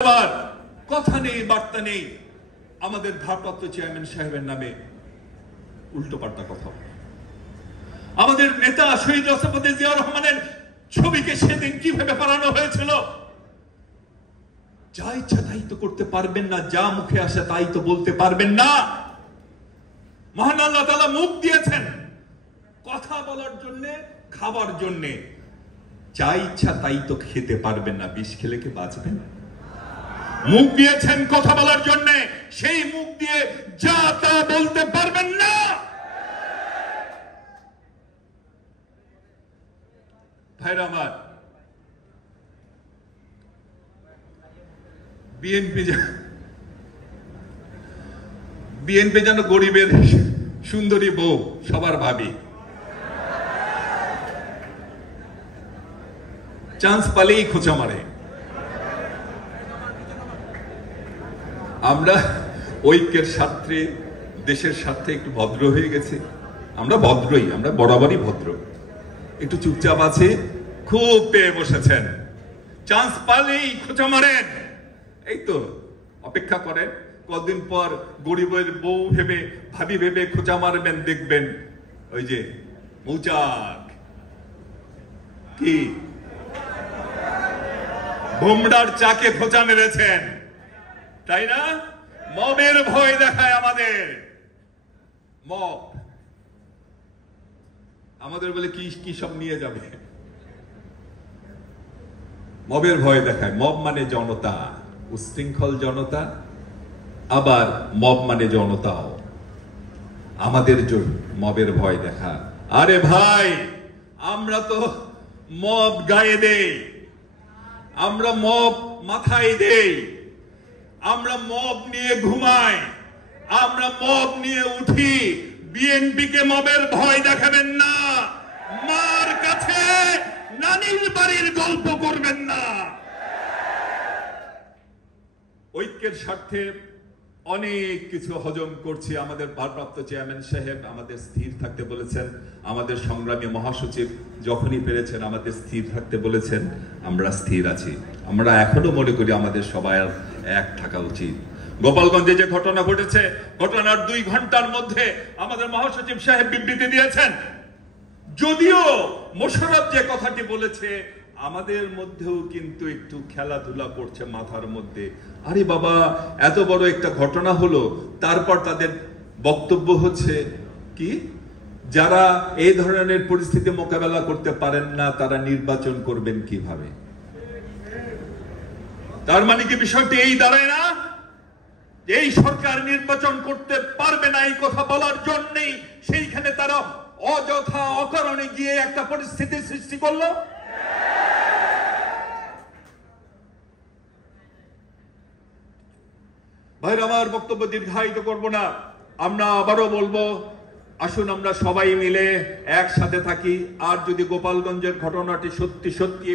আবার কথা নেই বার্তা নেই আমাদের ভারপ্রাপ্ত চেয়ারম্যান সাহেবের নামে উল্টোপাল্টা কথা। আমাদের নেতা শহীদ রাষ্ট্রপতি জিয়াউর রহমানের ছবিকে সেদিন কিভাবে বানানো হয়েছিল। যা ইচ্ছা তাই তো করতে পারবেন না, যা মুখে আসে তাই তো বলতে পারবেন না। মহান আল্লাহ তাআলা মুখ দিয়েছেন কথা বলার জন্য, খাবার জন্য। যা ইচ্ছা তাই তো খেতে পারবেন না, বিষ খেলে কি বাঁচবেন? মুখ দিয়েছেন কথা বলার জন্য, সেই মুখ দিয়ে যা তা বলতে পারবেন না। ভাইরা আমার, বিএনপি যেন গরিবের সুন্দরী বউ, সবার ভাবি। চান্স পালেই খোঁচা মারে। আমরা ঐক্যের স্বার্থে, দেশের স্বার্থে একটু ভদ্র হয়ে গেছে। আমরা ভদ্রই, আমরা বরাবরই ভদ্র। একটু চুপচাপ আছে, খুব পেয়ে বসেছেন, চান্স পালেই খোঁচা মারেন। এই তো অপেক্ষা করেন, কদিন পর গরিবের বউ ভেবে, ভাবি ভেবে খোঁচা মারবেন, দেখবেন ওই যে মৌচাক কি ভোমরার চাকে খোঁচা মেরেছেন, তাই না? মবের ভয় দেখায় আমাদের। মব আমাদের বলে কি কি সব নিয়ে যাবে, মবের ভয় দেখায়। মব মানে জনতা, উশৃঙ্খল জনতা, আবার মব মানে জনতাও। আমাদের মবের ভয় দেখা। আরে ভাই, আমরা তো মব গায়ে দেই, আমরা মব মাথায় দেই, আমরা মব নিয়ে ঘুমাই, আমরা মব নিয়ে উঠি। বিএনপিকে মবের ভয় দেখাবেন না, মার কাছে নানির বাড়ির গল্প করবেন না। ঐক্যের স্বার্থে অনেক কিছু হজম করছি। আমাদের ভারপ্রাপ্ত চেয়ারম্যান সাহেব আমাদের স্থির থাকতে বলেছেন, আমাদের সংগ্রামী মহাসচিব যখনই পেরেছেন আমাদের স্থির থাকতে বলেছেন। আমরা স্থির আছি। আমরা এখনো মনে করি আমাদের সবাই এক থাকা উচিত। গোপালগঞ্জে যে ঘটনা ঘটেছে, ঘটনার 2 ঘন্টার মধ্যে আমাদের মহাসচিব সাহেব বিবৃতি দিয়েছেন। যদিও মোশাররফ যে কথাটি বলেছে, আমাদের মধ্যেও কিন্তু একটু খেলাধুলা করছে মাথার মধ্যে। আরে বাবা, এত বড় একটা ঘটনা হলো, তারপর তাদের বক্তব্য হচ্ছে কি, যারা এই ধরনের পরিস্থিতি মোকাবেলা করতে পারেন না তারা নির্বাচন করবেন কিভাবে? তার মানে কি বিষয়টি এই দাঁড়ায় না, এই সরকার নির্বাচন করতে পারবে না এই কথা বলার জন্যই সেইখানে তারা অযথা অকারণে গিয়ে একটা পরিস্থিতির সৃষ্টি করলো? ভাইরা আমার, বক্তব্য দীর্ঘায়িত করব না। আমরা আবারও বলবো, আসুন আমরা সবাই মিলে একসাথে থাকি। আর যদি গোপালগঞ্জের ঘটনাটি সত্যি সত্যি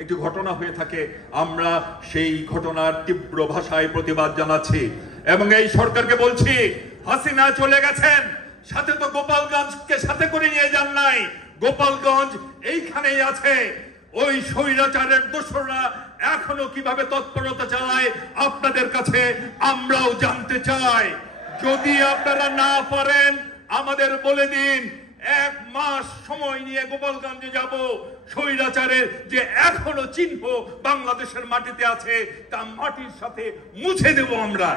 একটি ঘটনা হয়ে থাকে, আমরা সেই ঘটনার তীব্র ভাষায় প্রতিবাদ জানাচ্ছি এবং এই সরকারকে বলছি, হাসিনা চলে গেছেন, সাথে তো গোপালগঞ্জকে সাথে করে নিয়ে যান নাই। গোপালগঞ্জ এইখানেই আছে। ওই স্বৈরাচারের দোসররা এখনো কিভাবে তৎপরতা চালায় আপনাদের কাছে আমরাও জানতে চাই। যদি আপনারা না পারেন আমাদের বলে দিন, 1 মাস সময় নিয়ে গোপালগঞ্জে যাব। স্বৈরাচারের যে এখনো চিহ্ন বাংলাদেশের মাটিতে আছে তা মাটির সাথে মুছে দেব আমরা।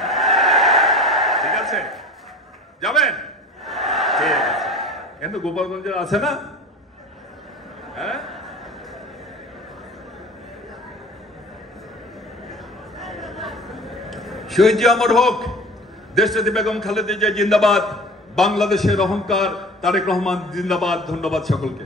ঠিক আছে, যাবেন? ঠিক আছে, কিন্তু গোপালগঞ্জে আছে না? হ্যাঁ, শহীদ জিয়া অমর হোক, দেশনেত্রী বেগম খালেদা জিয়া জিন্দাবাদ, বাংলাদেশের অহংকার তারেক রহমান জিন্দাবাদ। ধন্যবাদ সকলকে।